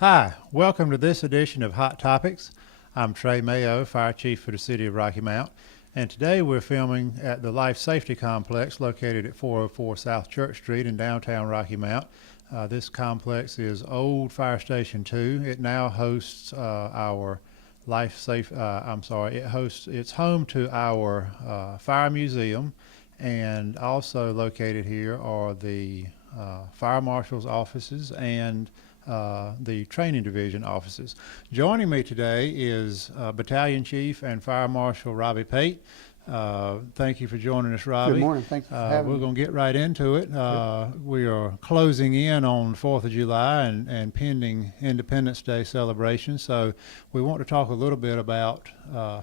Hi, welcome to this edition of Hot Topics. I'm Trey Mayo, Fire Chief for the City of Rocky Mount, and today we're filming at the Life Safety Complex located at 404 South Church Street in downtown Rocky Mount. This complex is old Fire Station 2. It now hosts it's home to our Fire Museum, and also located here are the Fire Marshal's offices and the Training Division offices. Joining me today is Battalion Chief and Fire Marshal Robbie Pate. Thank you for joining us, Robbie. Good morning. Thank you for having me. We're going to get right into it. We are closing in on 4th of July and pending Independence Day celebration, so we want to talk a little bit about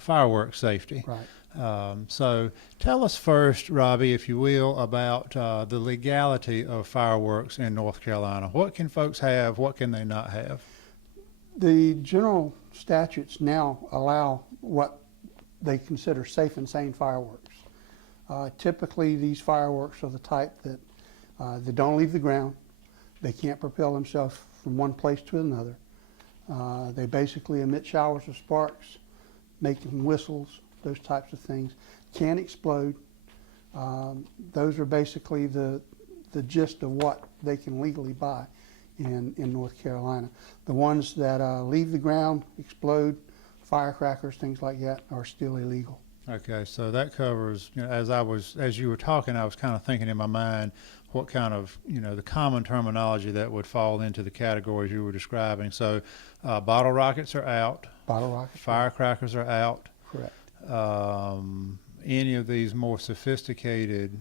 fireworks safety. Right. So tell us first, Robbie, if you will, about the legality of fireworks in North Carolina. What can folks have? What can they not have? The general statutes now allow what they consider safe and sane fireworks. Typically, these fireworks are the type that they don't leave the ground. They can't propel themselves from one place to another. They basically emit showers of sparks, making whistles, those types of things, can explode. Those are basically the gist of what they can legally buy in North Carolina. The ones that leave the ground, explode, firecrackers, things like that, are still illegal. Okay, so that covers, as you were talking, I was kind of thinking in my mind what kind of, the common terminology that would fall into the categories you were describing. So bottle rockets are out. Bottle rockets. Firecrackers are out. Correct. Any of these more sophisticated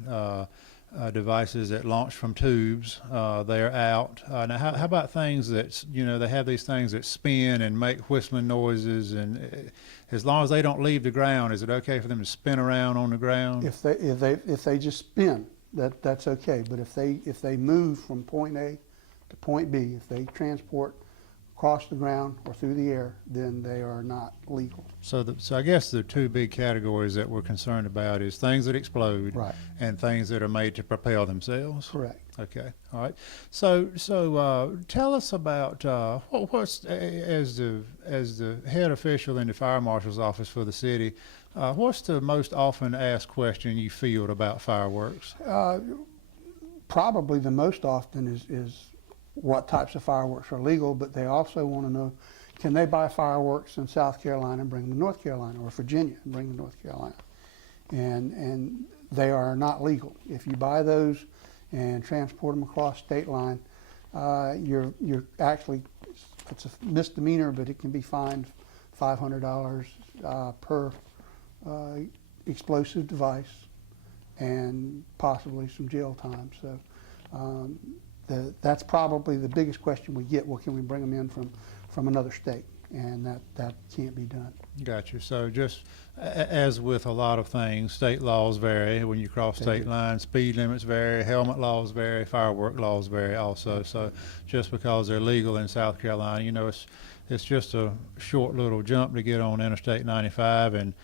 devices that launch from tubes, they're out. Now, how about things that, they have these things that spin and make whistling noises, and as long as they don't leave the ground, is it okay for them to spin around on the ground? If they just spin, that's okay. But if they move from point A to point B, if they transport across the ground or through the air, then they are not legal. So I guess the two big categories that we're concerned about is things that explode, right, and things that are made to propel themselves. Correct. Okay. All right. So tell us about what's as the head official in the fire marshal's office for the city. What's the most often asked question you field about fireworks? Probably the most often is what types of fireworks are legal, but they also want to know, can they buy fireworks in South Carolina and bring them to North Carolina, or Virginia and bring them to North Carolina? And they are not legal. If you buy those and transport them across state line, you're actually, it's a misdemeanor, but it can be fined $500 per explosive device, and possibly some jail time. So that's probably the biggest question we get. Well, can we bring them in from another state? And that can't be done. Gotcha. So just as with a lot of things, state laws vary when you cross state lines. Speed limits vary, helmet laws vary, firework laws vary also. So just because they're legal in South Carolina, it's just a short little jump to get on Interstate 95 and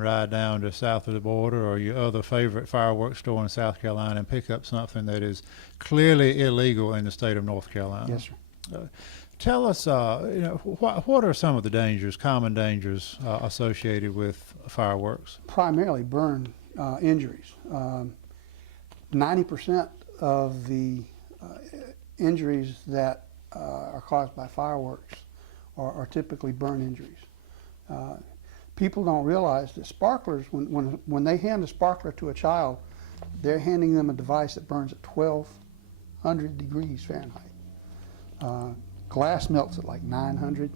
ride down to south of the border or your other favorite fireworks store in South Carolina and pick up something that is clearly illegal in the state of North Carolina. Yes, sir. Tell us, what are some of the common dangers associated with fireworks? Primarily burn injuries. 90% of the injuries that are caused by fireworks are typically burn injuries. People don't realize that sparklers, when they hand a sparkler to a child, they're handing them a device that burns at 1,200 degrees Fahrenheit. Glass melts at like 900.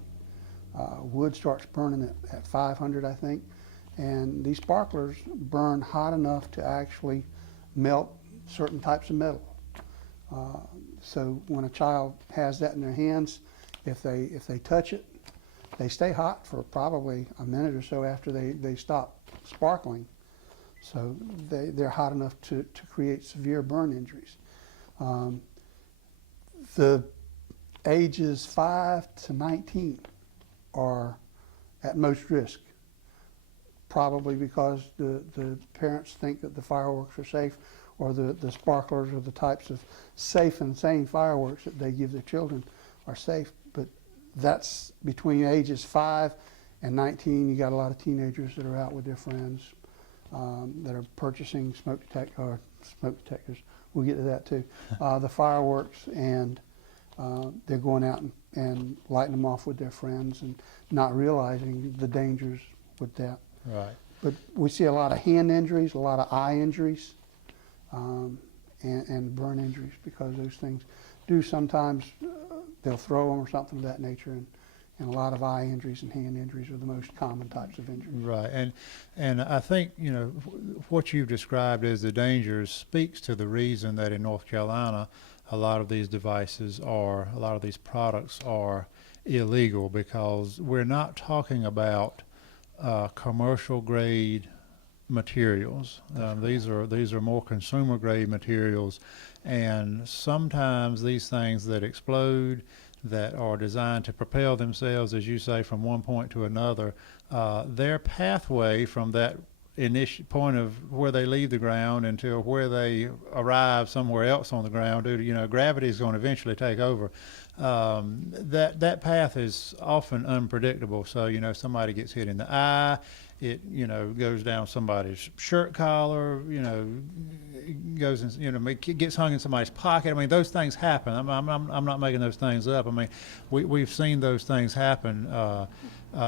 Wood starts burning at 500, I think. And these sparklers burn hot enough to actually melt certain types of metal. So when a child has that in their hands, if they touch it, they stay hot for probably a minute or so after they stop sparkling. So they're hot enough to create severe burn injuries. The ages 5 to 19 are at most risk, probably because the parents think that the fireworks are safe, or the sparklers or the types of safe and sane fireworks that they give their children are safe. But that's between ages 5 and 19. You got a lot of teenagers that are out with their friends that are purchasing smoke detectors. We'll get to that too. The fireworks, and they're going out and lighting them off with their friends and not realizing the dangers with that. Right. But we see a lot of hand injuries, a lot of eye injuries, and burn injuries, because those things do sometimes, they'll throw them or something of that nature, and a lot of eye injuries and hand injuries are the most common types of injuries. Right, and I think, you know, what you've described as the dangers speaks to the reason that in North Carolina a lot of these devices are, a lot of these products are illegal, because we're not talking about commercial grade materials. These are more consumer grade materials, and sometimes these things that explode, that are designed to propel themselves, as you say, from one point to another, their pathway from that initial point of where they leave the ground until where they arrive somewhere else on the ground, due to, you know, gravity is going to eventually take over. That path is often unpredictable. So, you know, somebody gets hit in the eye, it, you know, goes down somebody's shirt collar, you know, goes in, you know, gets hung in somebody's pocket. I mean, those things happen. I'm not making those things up. I mean, we've seen those things happen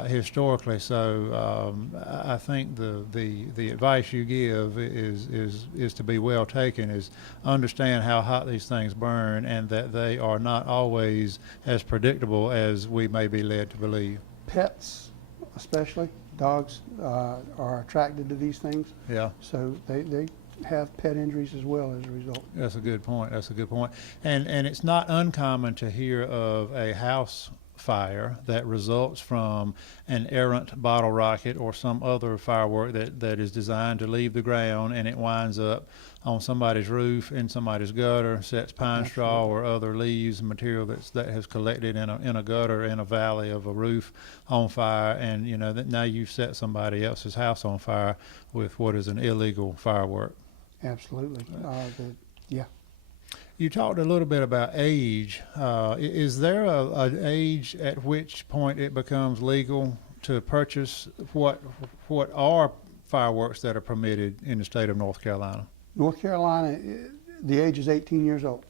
historically. So I think the advice you give is to be well taken, is understand how hot these things burn, and that they are not always as predictable as we may be led to believe. Pets, especially dogs, are attracted to these things. Yeah. So they have pet injuries as well as a result. That's a good point. That's a good point. And it's not uncommon to hear of a house fire that results from an errant bottle rocket or some other firework that is designed to leave the ground, and it winds up on somebody's roof, in somebody's gutter, sets pine straw or other leaves and material that has collected in a gutter in a valley of a roof on fire, and, you know, that now you've set somebody else's house on fire with what is an illegal firework. Absolutely. Yeah. You talked a little bit about age. Is there an age at which point it becomes legal to purchase what are fireworks that are permitted in the state of North Carolina? North Carolina, the age is 18 years old.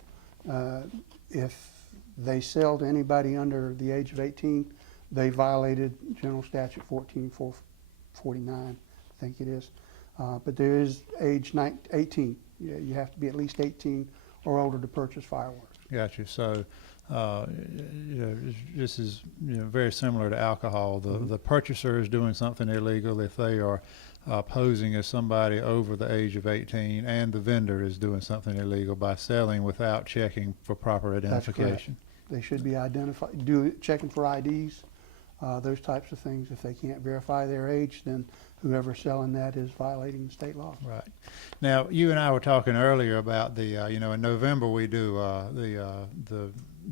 If they sell to anybody under the age of 18, they violated General Statute 14449, I think it is. But there is age 18. You have to be at least 18 or older to purchase fireworks. Gotcha. So, you know, this is, you know, very similar to alcohol. The purchaser is doing something illegal if they are posing as somebody over the age of 18, and the vendor is doing something illegal by selling without checking for proper identification. They should be checking for IDs, those types of things. If they can't verify their age, then whoever's selling that is violating the state law. Right. Now, you and I were talking earlier about the, you know, in November we do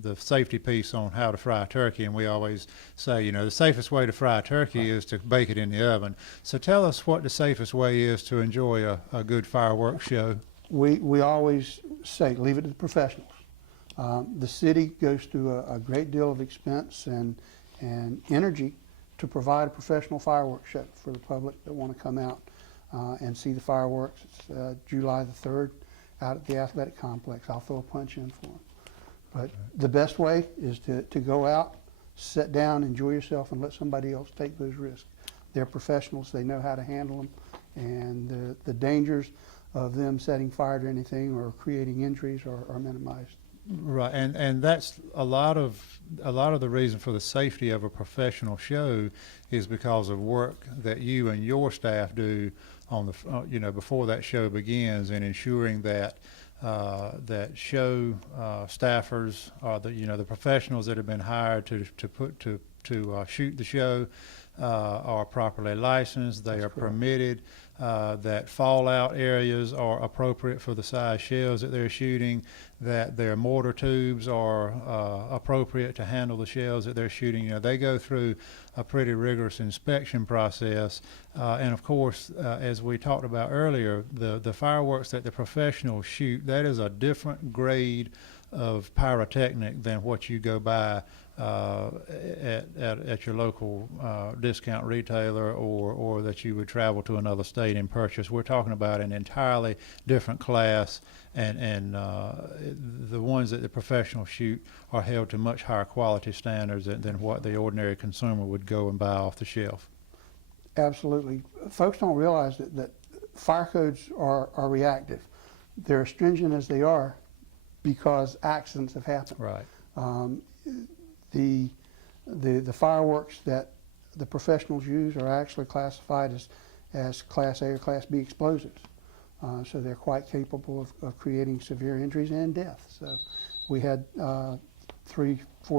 the safety piece on how to fry a turkey, and we always say, you know, the safest way to fry a turkey is to bake it in the oven. So tell us what the safest way is to enjoy a good fireworks show. We always say, leave it to the professionals. The city goes through a great deal of expense and energy to provide a professional fireworks show for the public that want to come out and see the fireworks. It's July the 3rd out at the athletic complex. I'll throw a punch in for them. But the best way is to go out, sit down, enjoy yourself, and let somebody else take those risks. They're professionals. They know how to handle them, and the dangers of them setting fire to anything or creating injuries are minimized. Right, and that's a lot of the reason for the safety of a professional show is because of work that you and your staff do on the you know, before that show begins, in ensuring that that show staffers, the professionals that have been hired to shoot the show are properly licensed. They are permitted. That fallout areas are appropriate for the size shells that they're shooting, that their mortar tubes are appropriate to handle the shells that they're shooting. You know, they go through a pretty rigorous inspection process. And of course, as we talked about earlier, the fireworks that the professionals shoot, that is a different grade of pyrotechnic than what you go buy at your local discount retailer, or that you would travel to another state and purchase. We're talking about an entirely different class, and the ones that the professionals shoot are held to much higher quality standards than what the ordinary consumer would go and buy off the shelf. Absolutely. Folks don't realize that fire codes are reactive. They're as stringent as they are because accidents have happened. Right. The fireworks that the professionals use are actually classified as Class A or Class B explosives. So they're quite capable of creating severe injuries and death. So we had 3-4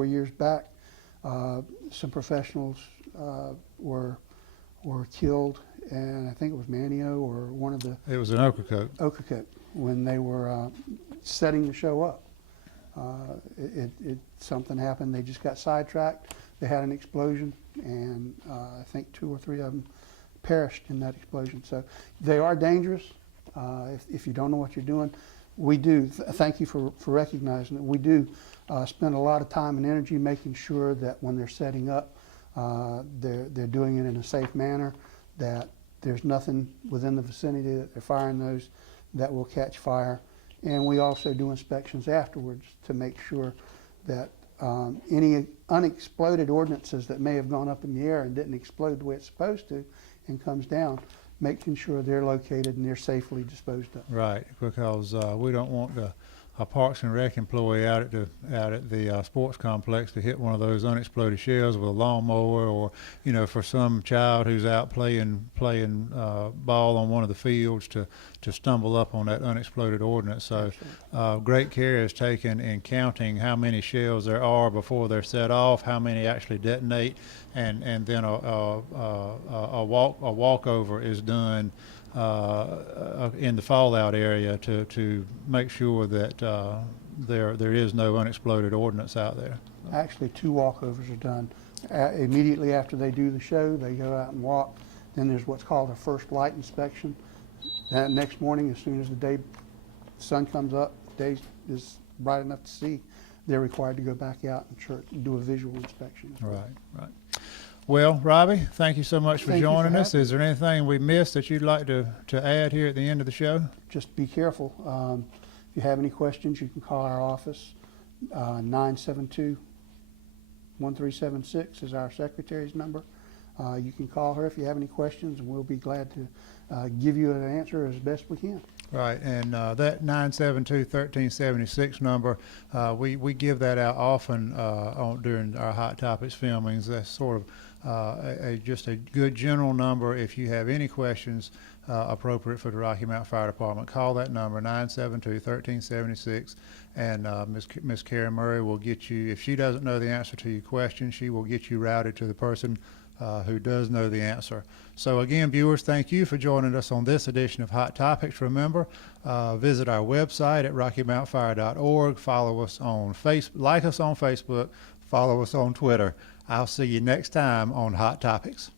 years back, some professionals were killed, and I think it was Manio or one of the It was an Ocracoke. when they were setting the show up. Something happened. They just got sidetracked. They had an explosion, and I think 2 or 3 of them perished in that explosion. So they are dangerous if you don't know what you're doing. We do. Thank you for recognizing it. We do spend a lot of time and energy making sure that when they're setting up, they're doing it in a safe manner, that there's nothing within the vicinity that they're firing those that will catch fire. And we also do inspections afterwards to make sure that any unexploded ordnances that may have gone up in the air and didn't explode the way it's supposed to and comes down, making sure they're located and they're safely disposed of. Right, because we don't want a Parks and Rec employee out at the sports complex to hit one of those unexploded shells with a lawnmower, or for some child who's out playing ball on one of the fields to stumble up on that unexploded ordnance. So great care is taken in counting how many shells there are before they're set off, how many actually detonate, and then a walkover is done in the fallout area to make sure that there is no unexploded ordnance out there. Actually, 2 walkovers are done. Immediately after they do the show, they go out and walk. Then there's what's called a first light inspection. That next morning, as soon as the sun comes up, day is bright enough to see, they're required to go back out and do a visual inspection. Right. Well, Robbie, thank you so much for joining us. Is there anything we missed that you'd like to add here at the end of the show? Just be careful. If you have any questions, you can call our office. 972-1376 is our secretary's number. You can call her if you have any questions, and we'll be glad to give you an answer as best we can. Right, and that 972-1376 number, we give that out often during our Hot Topics filmings. That's sort of just a good general number. If you have any questions appropriate for the Rocky Mount Fire Department, call that number, 972-1376, and Miss Karen Murray will get you, if she doesn't know the answer to your question, she will get you routed to the person who does know the answer. So again, viewers, thank you for joining us on this edition of Hot Topics. Remember, visit our website at rockymountfire.org. Follow us on like us on Facebook. Follow us on Twitter. I'll see you next time on Hot Topics.